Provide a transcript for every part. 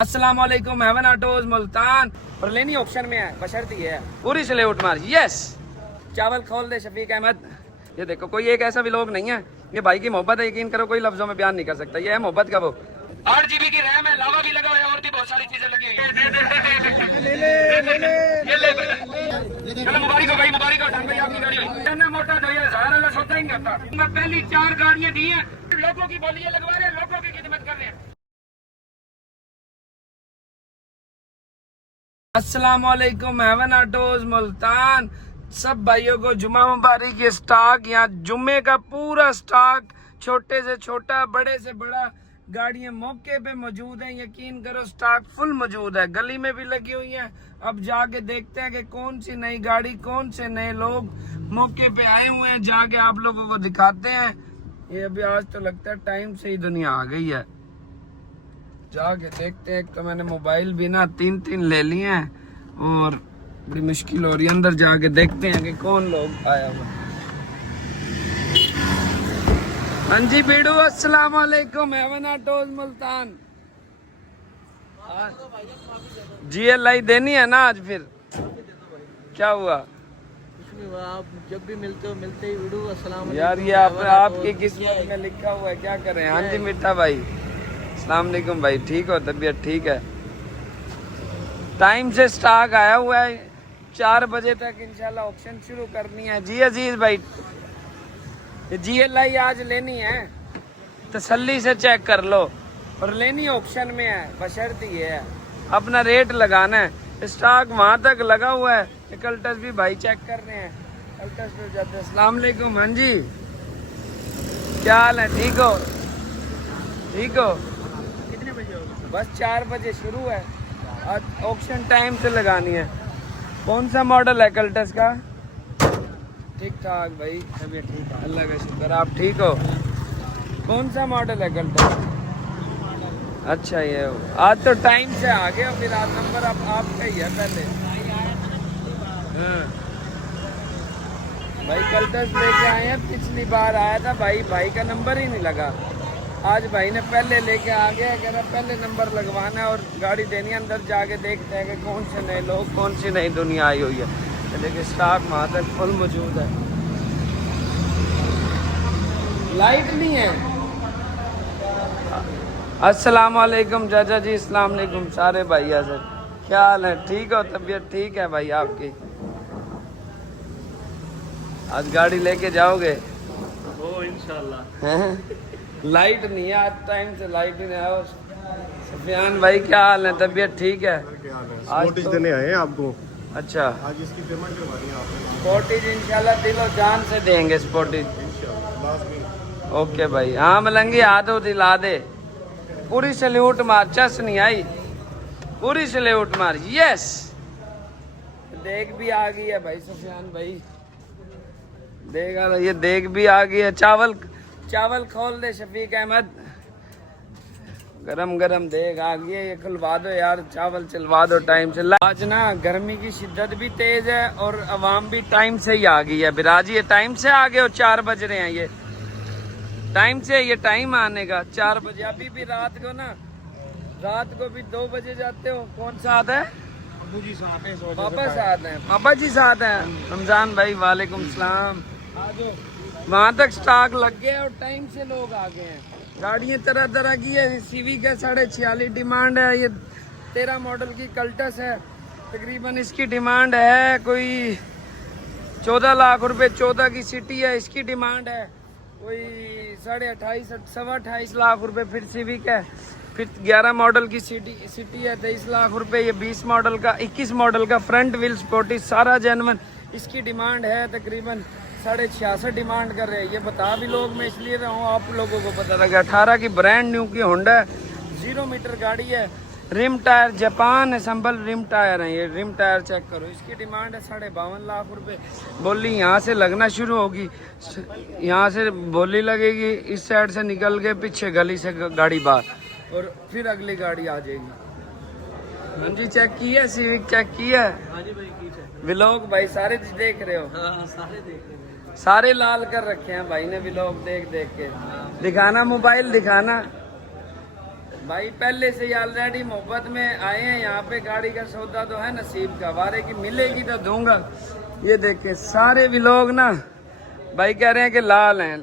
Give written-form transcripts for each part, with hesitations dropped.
अस्सलाम वालेकुम haven autos Multan और लेनी ऑप्शन में है बशर्ती है पूरी से ले उठ मार यस चावल खोल दे शफीक अहमद। ये देखो कोई एक ऐसा भी लोग नहीं है, ये भाई की मोहब्बत है, यकीन करो कोई लफ्जों में बयान नहीं कर सकता। ये है मोहब्बत का वो 8 GB की रैम है, लावा भी लगा हुआ है और भी बहुत सारी चीजें लगी हुई है। चलो मुबारक हो भाई, मुबारक हो भाई, आपकी गाड़ी इतना मोटा तो ये ज़ाहिर अल्लाह सोचा ही नहीं होता। मैं पहली 4 गाड़ियां दी हैं, लोगों की बोलियां लगवा रहे हैं, लोगों की खिदमत कर रहे हैं। अस्सलाम वालेकुम हेवन ऑटोज मुल्तान, सब भाइयों को जुमा मुबारक। ये स्टॉक यहाँ जुम्मे का पूरा स्टॉक, छोटे से छोटा बड़े से बड़ा गाड़ियां मौके पे मौजूद हैं। यकीन करो स्टॉक फुल मौजूद है, गली में भी लगी हुई हैं। अब जाके देखते हैं कि कौन सी नई गाड़ी, कौन से नए लोग मौके पे आए हुए हैं, जाके आप लोगों को दिखाते हैं। ये अभी आज तो लगता है टाइम से ही दुनिया आ गई है, जाके देखते हैं। तो मैंने मोबाइल भी ना 3 ले लिए हैं और बड़ी मुश्किल हो रही है। अंदर जाके देखते हैं कि कौन लोग आया हुआ। हाँ जी बीड़ू, अस्सलाम वालेकुम हेवन ऑटोज मुल्तान। GLI देनी है ना आज, फिर क्या हुआ? कुछ नहीं हुआ, आप जब भी मिलते हो मिलते ही वीडियो। अस्सलाम यार ये आपकी किस्मत में लिखा हुआ है, क्या करें। हाँ जी मिठा भाई, अस्सलाम वालेकुम भाई, ठीक हो, तबीयत ठीक है? टाइम से स्टॉक आया हुआ है, 4 बजे तक इंशाल्लाह ऑप्शन शुरू करनी है। जी अजीज भाई, GLI आज लेनी है, तसल्ली से चेक कर लो, और लेनी ऑप्शन में है, बशर्ती है अपना रेट लगाना है। स्टॉक वहां तक लगा हुआ है, कल्टस भी भाई चेक कर रहे हैं, कल्टस पे जाते हैं। अस्सलाम वालेकुम, हाँ जी क्या हाल है, ठीक हो? ठीक हो? कितने बजे होगा? बस 4 बजे शुरू है, आज ऑप्शन टाइम से लगानी है। कौन सा मॉडल है कल्टस का? ठीक ठाक भाई, तबीयत ठीक है, अल्लाह का शुक्र, आप ठीक हो? कौन सा मॉडल है कल्टस? अच्छा ये आज तो टाइम से आ गया, फिर आज नंबर अब आपका ही है पहले। हाँ भाई कल्टस लेके आए हैं, पिछली बार आया था भाई, भाई का नंबर ही नहीं लगा। आज भाई ने पहले लेके आ गया, कह रहा पहले नंबर लगवाना है और गाड़ी देनी है। अंदर जाके देखते हैं कि कौन से नए लोग, कौन सी नई दुनिया आई हुई है। देखिए स्टॉक वहाँ तक फुल मौजूद है, लाइट नहीं है। अस्सलाम वालेकुम चाचा जी, अस्सलाम वालेकुम सारे भाई सर, क्या हाल है, ठीक हो, तबीयत ठीक है भाई आपकी? आज गाड़ी लेके जाओगे? ओ इंशाल्लाह। लाइट नहीं है आज, टाइम से लाइट ही नहीं है। सफियान भाई क्या हाल है, तबीयत ठीक है? आज तो देने आए हैं आपको। अच्छा, आज इसकी पेमेंट करवानी है आपने। स्पोर्टेज इंशाल्लाह दिलो जान से देंगे स्पोर्टेज। इंशाल्लाह लाजमी। ओके भाई, हाँ मलंगी हाथ दिला दे, पूरी सल्यूट मार, चस नहीं आई, पूरी सल्यूट मार, यस। देख भी आ गई है भाई सफियान भाई, देख आ ये देख भी आ गई है। चावल खोल दे शफीक अहमद, गरम गरम देख आ गई है, ये खुलवा दो यार, चावल चलवा दो टाइम से। आज ना गर्मी की शिद्दत भी तेज है और आवाम भी टाइम से ही आ गई है। बिराजी ये टाइम से आ गए और 4 बज रहे हैं, ये टाइम से, ये टाइम आने का 4 बजे। अभी भी रात को ना, रात को भी 2 बजे जाते हो। कौन सा आता है? अबू जी साथ हैं, पापा साथ हैं, पापा जी साथ हैं। रमजान भाई वालेकुम सलाम। वहाँ तक स्टॉक लग गया और टाइम से लोग आ गए हैं। गाड़ियाँ तरह तरह की है, सिविक है 46.5 डिमांड है, ये 13 मॉडल की कल्टस है, तकरीबन इसकी डिमांड है कोई 14 लाख रुपए। 14 की सिटी है, इसकी डिमांड है कोई 28.5 28 लाख रुपए। फिर सिविक है, फिर 11 मॉडल की सिटी है 23 लाख रुपए। ये 20 मॉडल का, 21 मॉडल का फ्रंट व्हील स्पोर्टी, सारा जेन्युइन, इसकी डिमांड है तकरीबन 66.5 डिमांड कर रहे हैं। ये बता भी लोग मैं इसलिए रहा हूँ, आप लोगों को पता लगा। 18 की ब्रांड न्यू की होंडा 0 मीटर गाड़ी है, rim tyre Japan assemble rim tyre है, ये रिम टायर चेक करो। इसकी डिमांड है 52.5 लाख रुपए। बोली यहाँ से लगना शुरू होगी, यहाँ से बोली लगेगी, इस साइड से निकल के पीछे गली से गाड़ी बाहर और फिर अगली गाड़ी आ जाएगी। हाँ जी चेक की है, सिविक चेक की है। हाँ जी भाई की है, व्लॉग भाई सारे देख रहे हो? हाँ सारे देख रहे हैं। सारे लाल कर रखे हैं भाई ने व्लॉग देख देख के। दिखाना मोबाइल, दिखाना भाई पहले से ही ऑलरेडी मोहब्बत में आए हैं यहाँ पे। गाड़ी का सौदा तो है नसीब का, वारे की मिलेगी तो दूंगा। ये देखे सारे भी लोग ना भाई कह रहे हैं कि लाल हैं।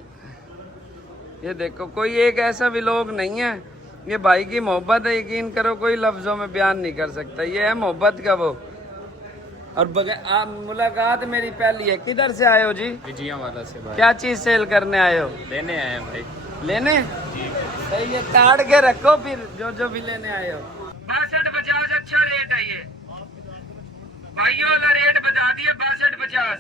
ये देखो कोई एक ऐसा भी लोग नहीं है, ये भाई की मोहब्बत है, यकीन करो कोई लफ्जों में बयान नहीं कर सकता। ये है मोहब्बत का वो। और मुलाकात मेरी पहली है। किधर से आए हो जी? विजया वाला से भाई। क्या चीज सेल करने आए हो? लेने आए हैं भाई। लेने सही है, ताड़ के रखो फिर जो भी लेने आए हो। 62-50 अच्छा रेट है ये भाइयों वाला रेट बता दिए 62-50।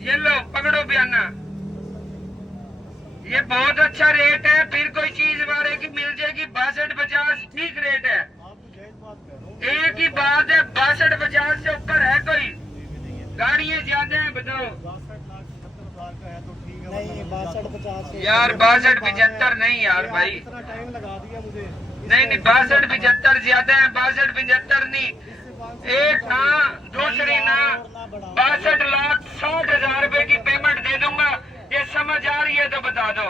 ये लो पकड़ो बयाना, ये बहुत अच्छा रेट है। फिर कोई चीज बारे की मिल जाएगी 62-50, ठीक रेट है। एक ही बात है 62-50 से ऊपर है कोई? गाड़ियां ज्यादा है बताओ। नहीं 62-50 यार 62-75 नहीं यार भाई, इतना टाइम लगा दिया मुझे। नहीं 62-75 ज्यादा है। 62-75 नहीं, एक ना दूसरी ना 62,60,000 रुपए की पेमेंट दे दूंगा। ये समझ आ रही है तो बता दो।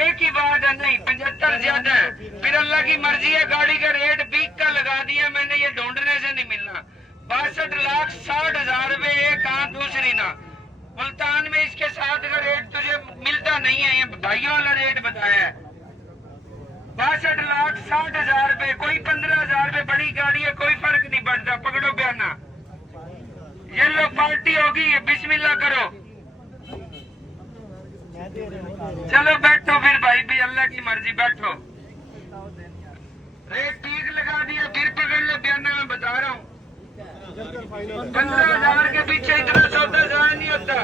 एक ही बात है, नहीं 75 ज्यादा है। फिर अल्लाह की मर्जी है, गाड़ी का रेट 20 का लगा दिया मैंने, ये ढूंढने से नहीं मिलना। 62,60,000 रुपए एक हाँ दूसरी ना। मुल्तान में इसके साथ का रेट तुझे मिलता नहीं है, ये भाइयों वाला रेट बताया है। 62,60,000 रुपए, कोई 15,000 रुपए बड़ी गाड़ी है, कोई फर्क नहीं पड़ता। पकड़ो बयाना, ये लो पार्टी होगी, बिस्मिल्लाह करो। चलो बैठो फिर भाई भी, अल्लाह की मर्जी, बैठो। रेट ठीक लगा दिया, फिर पकड़ लो बयाना, मैं बता रहा हूँ। 15,000 के पीछे इतना सौदा जाया नहीं होता।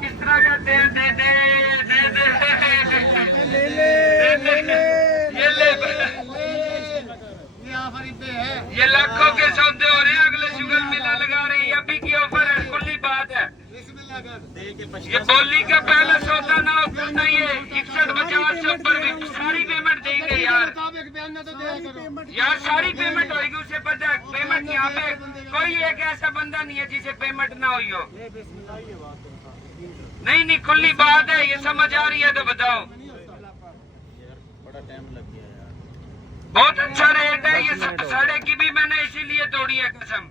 किस तरह का दे दे दे दे दे ये ले ये लाखों के सौदे हो रहे हैं। अगले शुगर मेला लगा रही है, अभी की ऑफर है, खुली बात है। ये बोली का पहला सौदा ना होता, ये 61-50 से ऊपर भी सारी पेमेंट देंगे यार। यार सारी पेमेंट होगी, उसे पता है पेमेंट यहाँ पे कोई एक ऐसा बंदा नहीं है जिसे पेमेंट ना हुई हो। नहीं खुली बात है, ये समझ आ रही है तो बताओ। बड़ा टाइम लग गया यार। बहुत अच्छा रेट है। ये साढ़े की भी मैंने इसीलिए तोड़ी है कसम।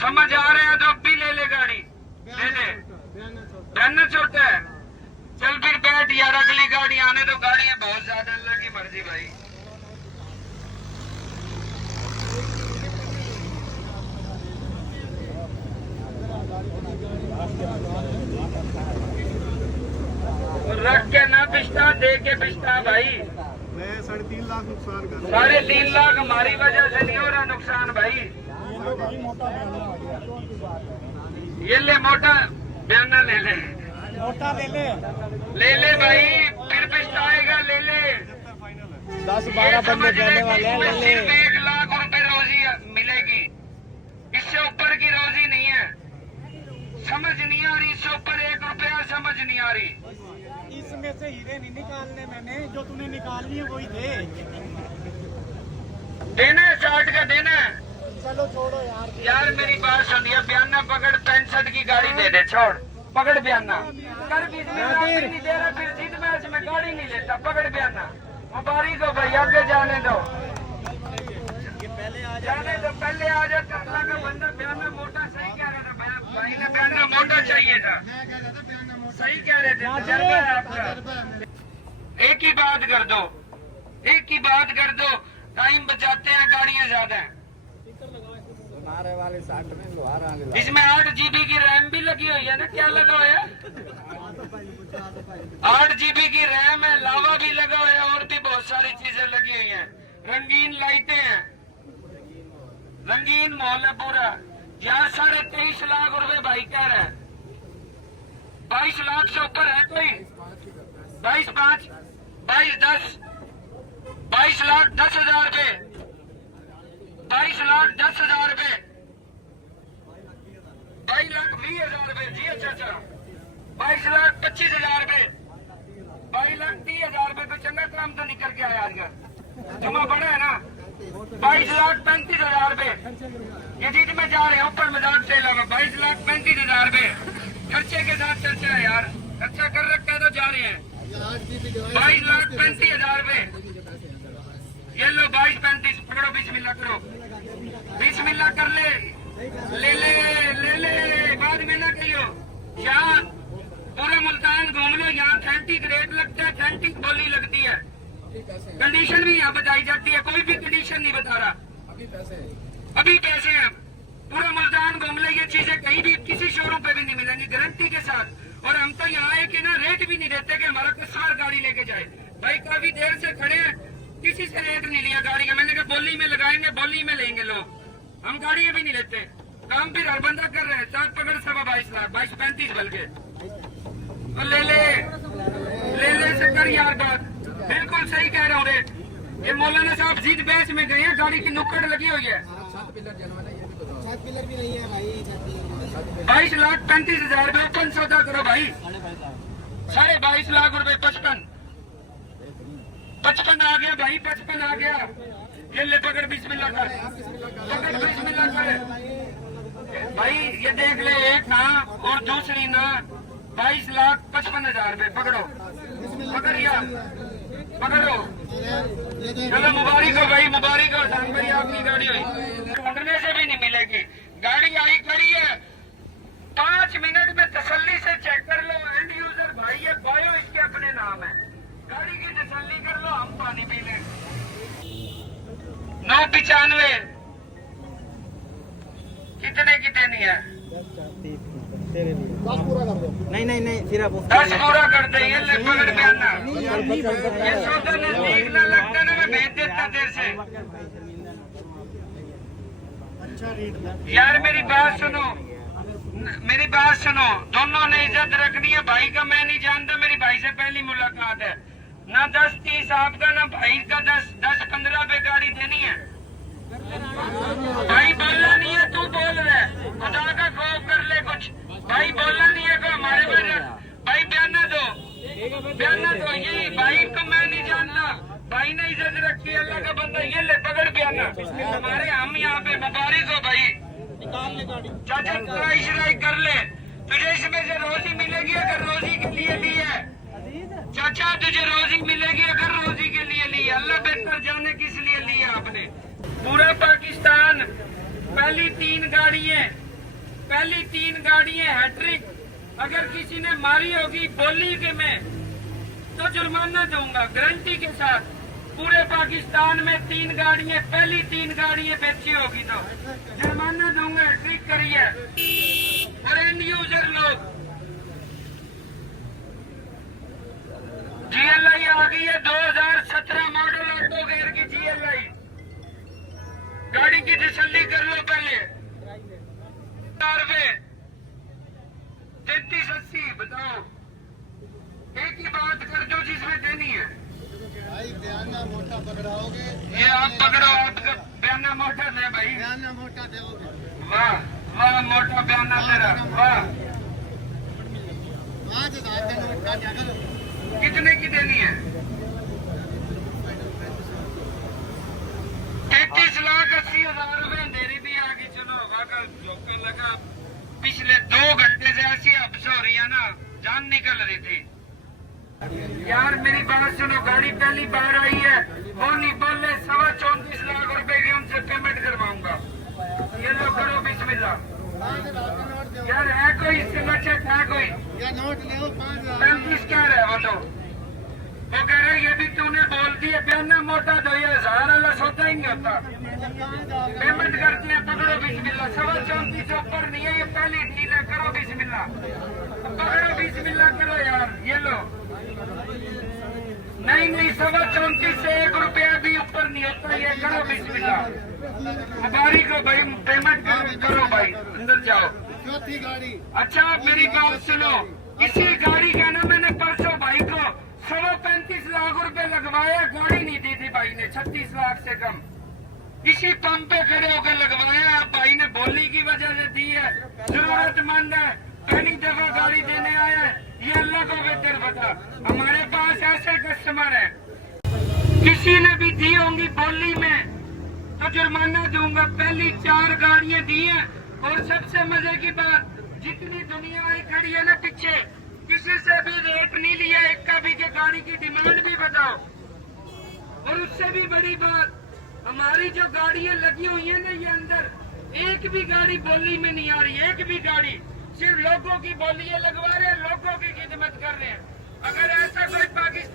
समझ आ रहे हैं तो अब भी ले ले गाड़ी, ले ले। बयाना छोटा है, चल फिर बैठ यार, अगली गाड़ी आने तो। गाड़ी है बहुत ज्यादा, अल्लाह की मर्जी भाई। रख के ना पिछता, दे के पिछता भाई। मैं 3.5 लाख नुकसान कर 3.5 लाख हमारी वजह से नहीं हो रहा नुकसान भाई। ये ले मोटा बयाना, ले ले मोटा ले ले भाई, फिर पछताएगा। ले ले 10-12 बंदे कहने वाले हैं, ले ले। 1 लाख रुपए रोजी मिलेगी, इससे ऊपर की रोजी नहीं है। समझ नहीं आ रही, इससे ऊपर 1 रुपया समझ नहीं आ रही। इसमें से हीरे नहीं निकालने, मैंने जो तूने निकाल लिए वही दे। देना है 60 का देना है। चलो छोड़ो यार। यार मेरी बात सुनिए, बयाना पकड़, 65 की गाड़ी दे दे, छोड़ पकड़ बयाना कर। बीच में नहीं दे रहा, फिर जीत मैच में गाड़ी नहीं लेता। पकड़ बयाना, मुबारक हो भाई, आगे जाने दो, जाने दो, पहले आ जाता। अल्लाह का बंदा बयाना मोटा सही कह रहा था भाई ने, बयाना मोटा चाहिए था, सही कह रहे थे। तजर्बा है आपका। एक ही बात कर दो, एक ही बात कर दो, टाइम बचाते हैं, गाड़ियां ज्यादा हैं। इसमें 8 GB की रैम भी लगी हुई है ना, क्या लगा हुआ है? 8 GB की रैम है, लावा भी लगा हुआ है, और भी बहुत सारी चीजें लगी हुई हैं। रंगीन लाइटें हैं, रंगीन माहौल है पूरा। यार 23.5 लाख रुपए भाई कह रहे हैं। 22 लाख से ऊपर है कोई? 22.5, 22.10, 22 लाख 10,000 रुपए, 22 लाख 10,000 रुपए, 22 लाख 20,000 रुपए जी। अच्छा 22 लाख 25,000 रुपए, 22 लाख 30,000 रुपए। कोई चंगा काम तो निकल के आया आज का। जुमा बड़ा है ना, 22,35,000 रुपए। यजीद में जा रहे हैं ऊपर मजाक से अलावा 22,35,000 रुपए खर्चे के साथ चर्चा है यार, खर्चा कर रखा है तो जा रहे हैं 22,35,000 रुपए। ये लो 22,35 पकड़ो, बिस्मिल्लाह करो, बिस्मिल्लाह कर ले बाद में ना कहियो। यहाँ पूरा मुल्तान घूम लो, यहाँ 30 रेट लगता है, 30 बोली लगती है, कंडीशन भी यहाँ बताई जाती है, कोई भी कंडीशन नहीं बता रहा, अभी पैसे हैं। पूरा मुल्तान घूम ले, ये चीजें कहीं भी किसी शोरूम पे भी नहीं मिलेंगी गारंटी के साथ। और हम तो यहाँ आए कि ना रेट भी नहीं देते कि हमारा कस्टमर गाड़ी लेके जाए। भाई काफी देर से खड़े हैं, किसी से रेट नहीं लिया गाड़ी का। मैंने कहा बोली में लगाएंगे, बोली में लेंगे लोग, हम गाड़ियां भी नहीं लेते। काम फिर हर बंदा कर रहे हैं, 4 पकड़ 22 लाख 22,35 बल्कि ले से कर यार बात, बिल्कुल सही कह रहा हूँ रेट। ये मौलाना साहब जीत बहस में गए हैं, गाड़ी की नुक्कड़ लगी हुई है। 22,35,000 रुपए ओपन सौदा करो भाई, 22.5 लाख रुपए। 55 आ गया भाई, 55 आ गया। ये ले पकड़, बिस्मिल्लाह कर, पकड़ बिस्मिल्लाह कर भाई। ये देख ले, एक हाँ और दूसरी ना, 22,55,000 रुपए पकड़ो, पकड़िया पकड़ो। चलो मुबारक हो भाई, मुबारक हो शान भाई, आपकी गाड़ी हुई, ढूंढने से भी नहीं मिलेगी। गाड़ी आई खड़ी है, 5 मिनट में तसल्ली से चेक कर लो। एंड यूजर भाई ये बायो इसके अपने नाम है, गाड़ी की तसल्ली कर लो, हम पानी पी लें। 995 कितने की देनी है? नहीं फिर आप 10 पूरा कर दे। ये ले पकड़ बयाना, ये सौदा नजदीक ना लगता ना, मैं भेज देता देर से। यार मेरी बात सुनो, मेरी बात सुनो, दोनों ने इज्जत रखनी है। भाई का मैं नहीं जानता, मेरी भाई से पहली मुलाकात है ना। 10-30 आपका ना भाई का, 10-15 पे गाड़ी देनी है। भाई बोलना नहीं है, तू बोल रहा, खुदा का खौफ कर ले कुछ। भाई बोलना नहीं है, हमारे भाई बयाना दो, यही भाई को मैं नहीं जानता, भाई ने इज्जत रखी है, अल्लाह का बंदा। ये ले पकड़ बयाना हमारे, हम यहाँ पे मुबारक हो भाई। चाचा इशराई कर ले, तुझे इसमें से रोजी मिलेगी अगर रोजी के लिए ली है। चाचा तुझे रोजी मिलेगी अगर रोजी के लिए ली है, अल्लाह बेहतर जाने किस लिए ली है आपने। पूरा पाकिस्तान पहली 3 गाड़ियां हैट्रिक अगर किसी ने मारी होगी बोली के में तो जुर्माना दूंगा गारंटी के साथ। पूरे पाकिस्तान में 3 गाड़ियां, पहली 3 गाड़ियां बेची होगी तो जुर्माना दूंगा, हैट्रिक करिए। और एंड यूजर लोग, GLI आ गई है 2017 मॉडल ऑटो गेयर की GLI, गाड़ी की तसल्ली कर लो पहले। 3380 बताओ, एक ही बात कर दो जिसमें देनी है। भाई बयाना मोटा पकड़ाओगे? ये आप पकड़ो, आपका बयाना मोटा दे भाई। बयाना मोटा दोगे? वाह वाह, मोटा बयाना तेरा, वाह। 5,000 का नोट काट दिया करो। कितने की देनी है? 33,80,000 रुपए। अंधेरी भी आ गई, चलो हवा का झोंका लगा। पिछले 2 घंटे से ऐसी अफसोस हो रही है ना, जान निकल रही थी। यार मेरी बात सुनो, गाड़ी पहली बार आई है, वो नहीं बोले 34.25 लाख रुपए की उनसे पेमेंट करवाऊंगा। ये लो करो बिस्मिल्लाह। 5,000 का नोट दो। यार है कोई इससे बच्चे है कोई? या नोट ले 5,000। 35 कह रहा है वो तो, वो कह रहे ये भी तूने बोल दिया, बयाना मोटा दो, ये 1000 वाला सौदा ही नहीं होता। पेमेंट करते हैं, पकड़ो बिस्मिल्लाह। 34.25 से ऊपर नहीं है, ये पहली डील है, करो बिस्मिल्लाह, पकड़ो बिस्मिल्लाह करो यार। ये लो, नहीं 34.25 से 1 रुपया भी ऊपर नहीं होता, ये करो बिस्मिल्लाह। मुबारक हो भाई, पेमेंट करो भाई, अंदर जाओ। चौथी गाड़ी। अच्छा मेरी बात सुनो, इसी गाड़ी का ना मैंने परसों भाई को 35 लाख रुपए लगवाया, गाड़ी नहीं दी थी भाई ने, 36 लाख से कम। इसी पंप पे खड़े होकर लगवाया, भाई ने बोली की वजह से दी है। जरूरतमंद है, पहली दफा गाड़ी देने आया है, ये अल्लाह को बेहतर पता। हमारे पास ऐसे कस्टमर है, किसी ने भी दी होंगी बोली में तो जुर्माना दूंगा। पहली 4 गाड़ियां दी हैं और सबसे मजे की बात, जितनी दुनिया आई खड़ी है ना पीछे, किसी से भी रेट नहीं लिया एक का भी, कि गाड़ी की डिमांड भी बताओ। और उससे भी बड़ी बात, हमारी जो गाड़ियां लगी हुई है ना ये अंदर, एक भी गाड़ी बोली में नहीं आ रही, एक भी गाड़ी, सिर्फ लोगों की बोलियां लगवा रहे हैं, लोगों की खिदमत कर रहे हैं। अगर ऐसा कोई पाकिस्तान